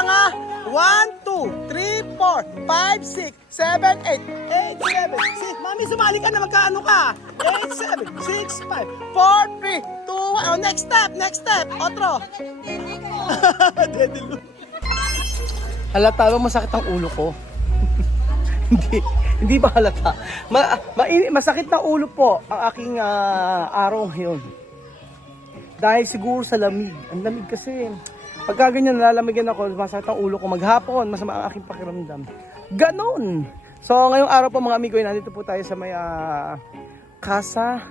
lang ha. 1, 2, 3, 4, 5, 6, 7, 8, 8, 7, 6. Mami, sumali ka na, magkaano ka? 8, 7, 6, 5, 4, 3, 2, 1. Oh, next step. Otro. Halata ba masakit ang ulo ko? hindi ba halata? Masakit na ulo po ang aking araw ngayon. Dahil siguro sa lamig. Ang lamig kasi. Pagka ganyan nalalamigan ako, masakit ang ulo ko. Maghapon, masama ang aking pakiramdam. Ganon! So ngayong araw po mga amigo, nandito po tayo sa may Casa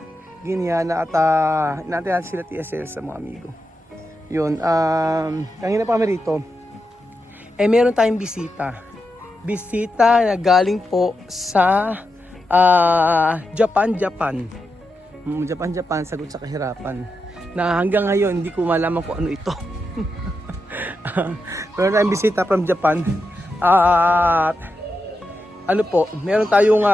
Guiniana at natin sila TSL sa mga amigo. Yun, kanina pa kami rito. Meron tayong bisita. Bisita na galing po sa Japan. Japan, sagot sa kahirapan. Na hanggang ngayon, hindi ko malaman kung ano ito. Meron tayong bisita from Japan. At ano po, meron tayong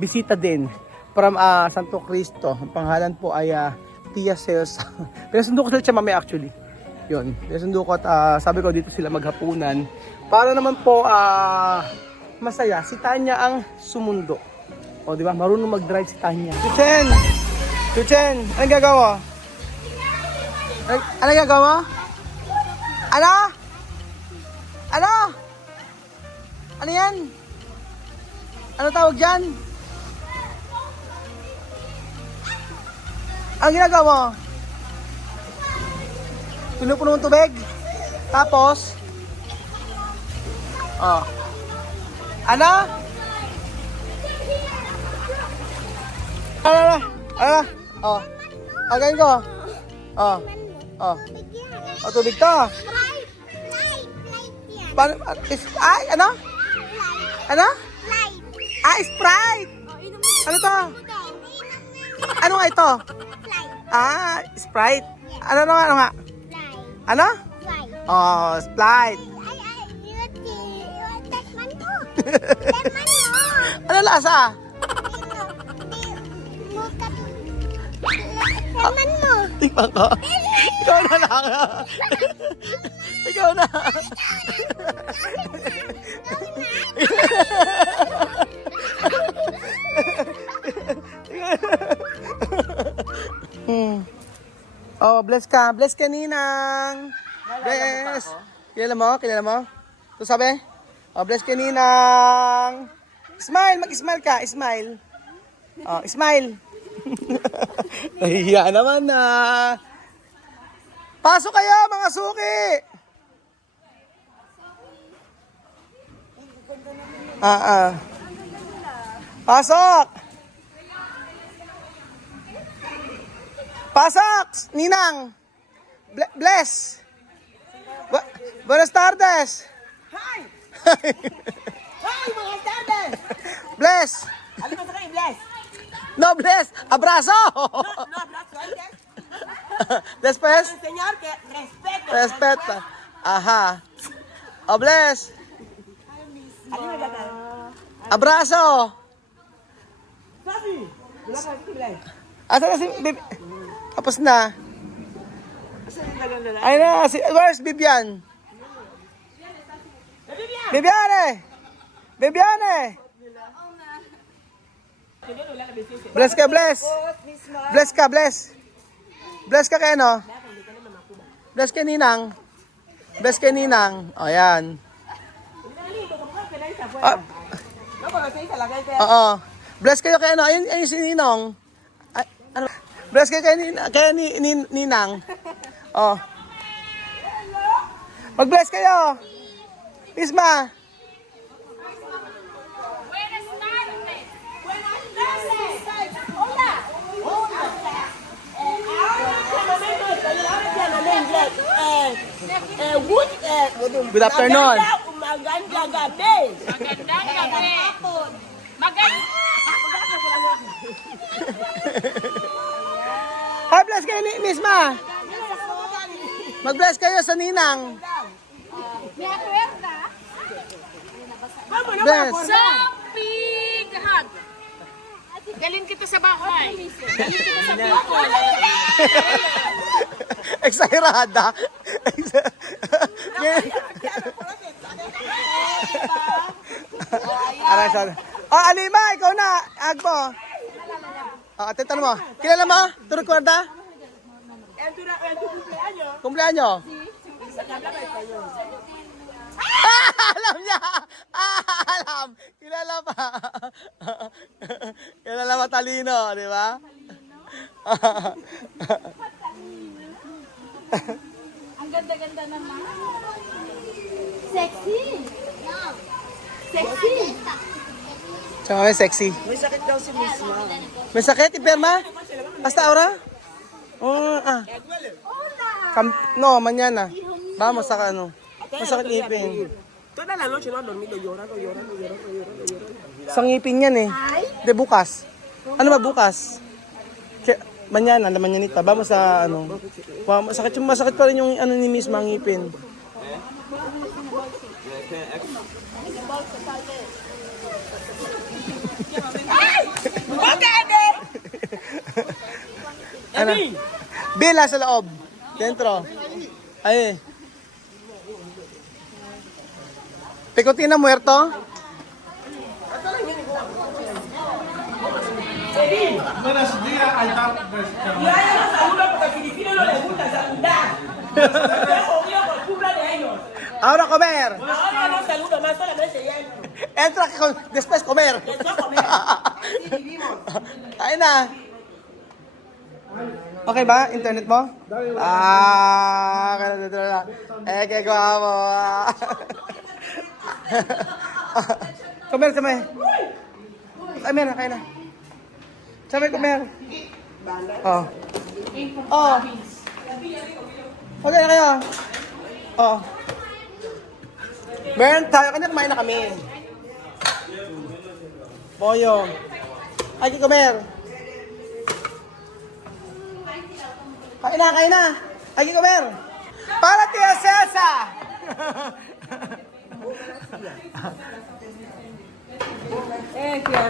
bisita din from Santo Cristo. Ang pangalan po ay Tia Sales. Pinasundo ko siya mamaya actually. Yun, pinasundo ko at sabi ko dito sila maghapunan. Para naman po masaya. Si Tanya ang sumundo. O di ba? Marunong mag-drive si Tanya. Chuchen, anong gagawa? Anong gagawa? Ano? Ano yan? Ano tawag dyan? Ang ginagawa? Pinupuno ng tubig? Tapos? Ano? Agayin ko. Tubig to. Ay, ano? Ano? Sprite. Ano to? Ano nga ito? Sprite. Ano nga? Ano? Sprite. Ano lasa? Tikman ko. Ikaw na lang. Ikaw na. Bless ka. Bless ka, Ninang. Bless. Kilala mo? Ito sabi? Bless ka, Ninang. Smile. Mag-smile ka. Smile. Smile. Nahihiya naman na. Pasok kayo mga suki. Pasok. Ninang. Bless. Buenas tardes. Hi! Hi, buenas tardes! Bless. Ano ba sa kayo, bless? No, bless. Abrazo. No, abrazo, ¿eh? Después. Señor, que respeto. Respeta. Aha. Bless. Ano ba gagawin? Abrazo. Sabi! Wala ka, bless. Asa na si Bibi? Tapos na. Asa yung gagawin? Ay na, where's Bibian? Bibiane! Bless ka, bless. Bless ka kay ano? Bless kay Ninang. O, yan. Oo. Bless kayo kay ano? Ayun si Ninong. Ano? Bless kayo kay Ninang. Oh. Mag-bless kayo. Isma. Good afternoon. Magandang gabi. Hi, bless kayo ni Misma. Mag-bless kayo sa Ninang. Bless. Sa big hug. Dalhin kita sa bahay. Dalhin kita sa bahay. Exagerada. Aray, sorry. Oh, Alima, ikaw na. Agbo. Oh, atitan mo. Kilala mo? Turut Kwarta? En tu cumpleaños. Kumpleanyo? Alam niya! Alam! Kilala pa! Kilala matalino, di ba? Ang ganda-ganda naman. Sexy. Sexy. Tsaka may sexy. May sakit daw si Miss Ma. May sakit, iperma? Hasta ahora? Oh, no, mañana. Vamos sa ano. Masakit ngipin. Toda la noche no ha dormido llorando. Sa ngipin yan eh. De bukas. Ano ba bukas? Mañana, la mañanita. Vamos sa ano. Masakit pa rin yung ano ni Miss mga ngipin. Ano? Bila sa loob. Dentro. Ay. Picotina muerto? Buenos días, altar. Y vaya no saluda porque al filipino no le gusta saludar. Está jodido por cumpleaños. Ahora comer. Ahora no saluda más, solamente ya. Entra después comer. Después comer. Así vivimos. Kain na. Okay ba? Internet mo? Kaya dito na. Kaya guwapo. Comer, comer. Comer, kain na. Sabi, comer. Oh. Oh. Okay na kayo. Oh. Meron tayo. Kanya kumain na kami. Boyo. Ay, comer. Kain na. Ay, comer. Para Tia Cesa!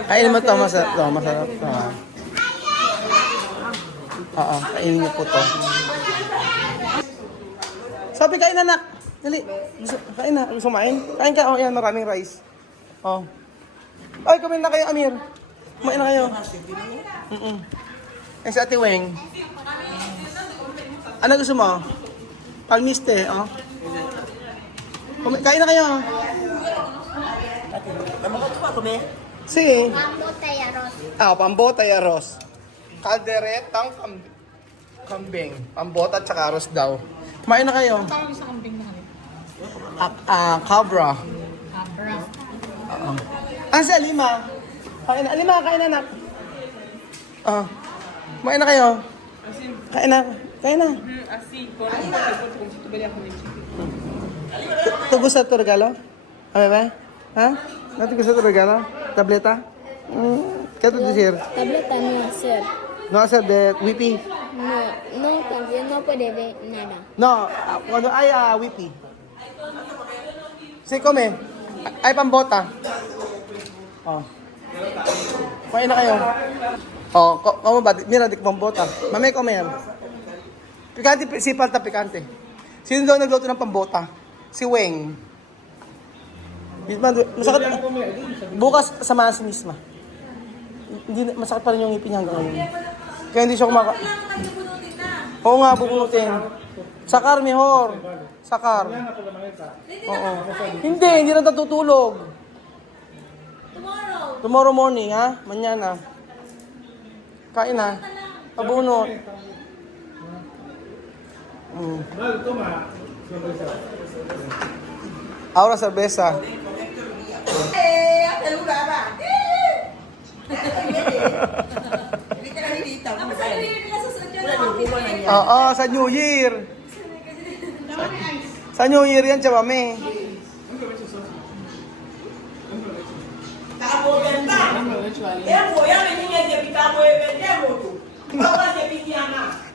Kainin mo to, masarap to. Masarap to. Oo, kainin niyo po to. Sabi, kain na, anak. Dali. Kain na. Gusto kumain? Kain ka. Oh, yan. Maraming rice. Oh. Ay, kumain na kayo, Amir. Kumain na kayo. Ay, si Ate Weng. Ano gusto mo? Palmiste, oh. Kain na kayo. Vamos a comer. Si. Pambota y arroz. Pambota y arroz. Kalderetang kambing. Pambota at saka arroz daw. Kumain na kayo. Tawag sa kambing na kami. Cabra. Cabra. Oo. Si Alima. Kain na. Alima, kain na, anak. Kumain na kayo. Kain na. Kain na. ¿Te gusta tu regalo? A ver, ¿eh? ¿Ah? ¿No te gusta tu regalo? ¿Tableta? ¿Qué te decir? Tableta no hacer. No hacer de Whippy. No, también no puede ver nada. No, cuando hay Whippy. Sí, come. Hay pambota. Oh. Kumain na kayo. Oh, como ba? Mira, di pambota. Mamay come yan. Pikante, si Palta pikante. Sino daw nagluto ng pambota? Si Weng. Misma, masakit. Bukas samahan si Misma. Hindi, masakit pa rin yung ngipin niya hanggang ngayon. Kaya hindi siya Oo nga, bubunutin. Sakar, mejor. Sakar. Oo. Hindi na natutulog. Tomorrow morning, ha? Mañana. Kain na. Pabunot. Ahora cerveza. Hasta el lugar va. Oo, sa New Year. Sa New Year yan, chabame.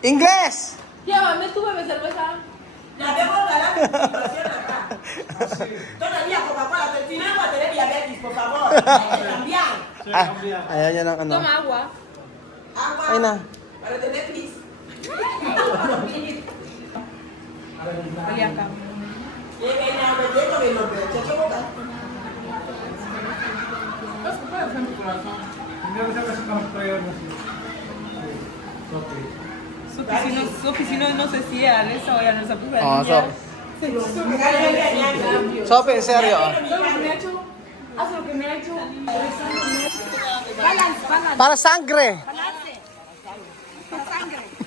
Ingles! Llévame, tú bebes cerveza. La tengo que dar la situación acá. Todavía Coca-Cola, pero si no va a tener diabetes, por favor. Hay que cambiar. Ayan yan ang ano. Toma agua. Agua Ay na. para tener frizz. Su oficina no sé si es eso, ya no se puede. Oh, so. Sope, en serio. Para sangre.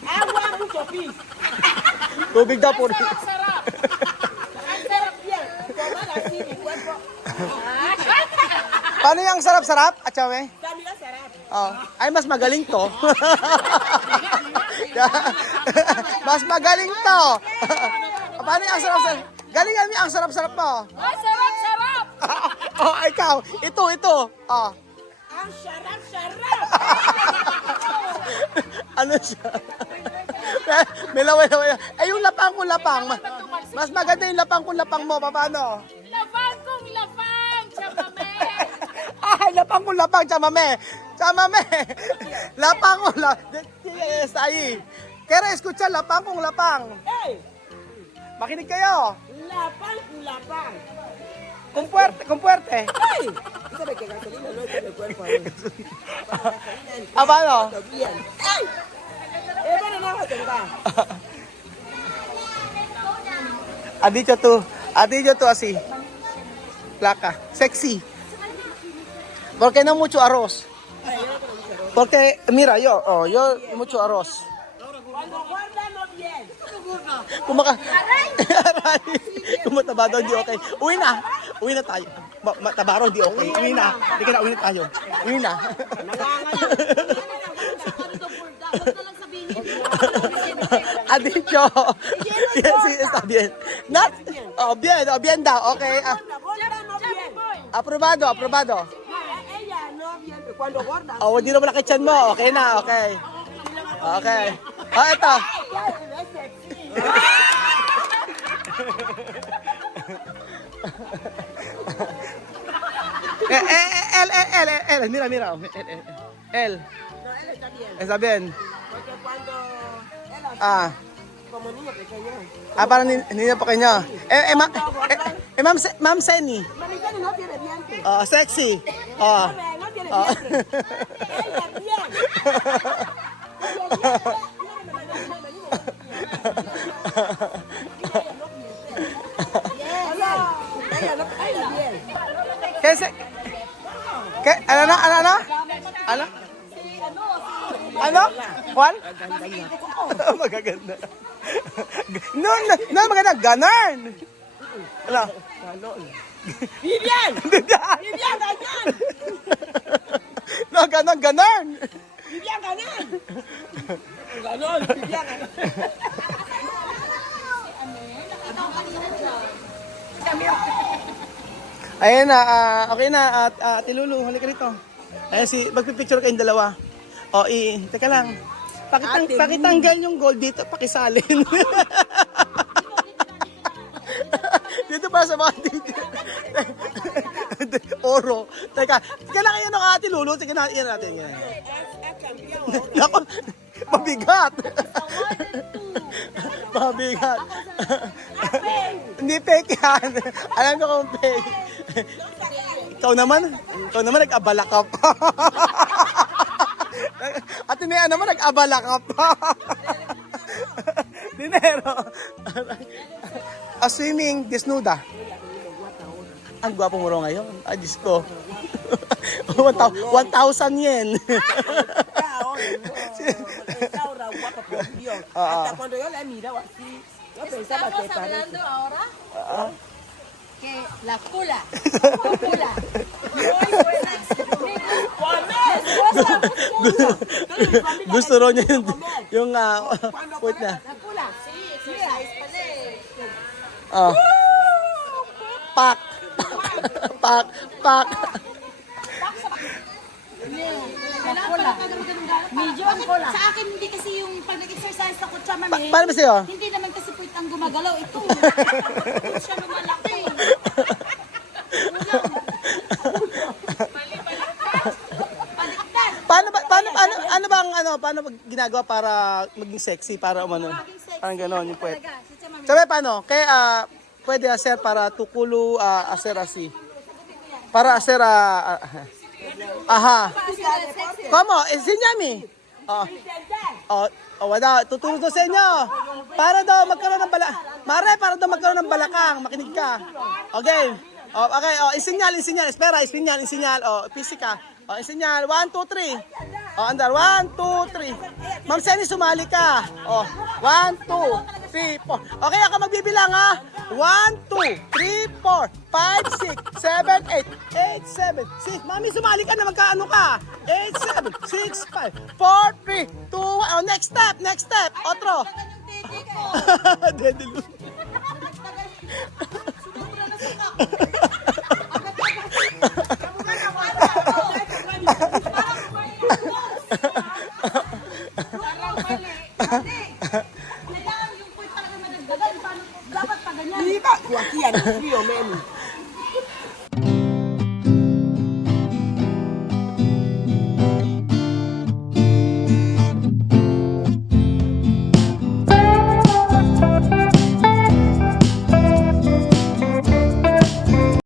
Agua mucho pis. Tubig daw po. Sarap bien. Tomar así mi cuerpo. Paano yung sarap-sarap, Achawe? Sabi na sarap. Oh, ay, mas magaling to. Mas magaling to. Paano yung sarap-sarap? Galingan mo ang sarap-sarap mo. Ay, sarap, sarap! Oh, ikaw. Ito. Oh. Ang sarap. Ano siya? May laway. Ay, yung lapang kong lapang. Mas maganda yung lapang kong lapang mo. Paano? Lapang kong lapang! Chamame! Ay, lapang kong lapang. Chamame. Lapang kong lapang. Yes, ahí. Kaya escucha, lapang kong lapang. Hey, Makinig kayo. lapang. Kung puwerte. Hey, sabi que gasolina no es el cuerpo. Paano? Bien. Hey, bueno, no va a tener. Adillo to así. Placa. Sexy. Porque no mucho arroz. Porque, mira, yo mucho arroz. Cuando guarda no bien. Aray! Kung mataba daw, di okay. Uwi na tayo. Mataba raw, di okay. Uwi na tayo. Uwi na. Adillo. Sí, está bien. Not, bien daw, okay. Cuando gorda no bien. Aprobado. Ella no bien. Cuando gorda. Oh, hindi naman nakityan mo. Okay na, okay. Ito. El, mira. El. No, él está bien. Está bien. Porque cuando él así, como niño pequeño. Parang niya pa kanya. Ma'am Seni. Maricani no tiene dientes. Sexy. No tiene dientes. Ella bien. Ella bien. Kasi, ano? Ano? Juan? Magaganda. No, maganda. Ganon. Ano? Vivian. Vivian. Vivian ganan. No, ganon. Vivian ganan. Ganon. Vivian ganan. Ayan na, okay na. Tilulu, halika rito. Ayan magpipicture kayong dalawa. Teka lang. Pakitanggal yung gold dito, pakisalin. Dito para sa mga dito. Oro. Teka lang yan ang Ate Lulu. Sige na, yan natin. Yan. Nako, mabigat. Mabigat. Hindi fake yan. Alam ko kung fake. Ikaw naman nag-abala ka pa. At Nea naman nag-abala ka pa. Dinero. Swimming, desnuda. Ang gwapo mo rin ngayon. Ay, Diyos ko. 1,000 yen. Restaura guapa por Dios. Hasta cuando yo la miraba así, yo pensaba que Estamos parece. hablando ahora que la cula. Gusto raw niya yung foot niya. La cula. Sí, exercise. Pak. Medyo ang cola. Sa akin, hindi kasi yung pag nag-exercise ako, chamame. Paano ba sa'yo? Hindi naman kasi po ang gumagalaw. Ito. Siya lumalaki. Baliktad. Paano ginagawa para maging sexy, para umano? Maging sexy. Parang gano'n yung puwet. Talaga, si chamame. Sabi paano? Kaya pwede hacer para tukulo hacer así. Para hacer aha. ¿Cómo? Enséñame. Wala. Tuturo daw sa inyo. Para daw magkaroon ng Mare, para daw magkaroon ng balakang. Makinig ka. Okay. Okay. Isinyal. Espera, isinyal. Pisi ka. Isinyal. 1, 2, 3. Andar. 1, 2, 3. Ma'am Senny, sumali ka. 1, 2, 3, 4. Okay, ako magbibilang ha. 1, 2, 3, 4, 5, 6, 7, 8, 7, 6. Mami, sumali ka na. Magkaano ka? 8, 7, 6, 5, 4, 3, 2, 1. Next step. Otro. Dedilu. Kailangan yung point talaga madagdagan. Dapat pa ganyan. Hindi ka, kuwaki yan, frio, men.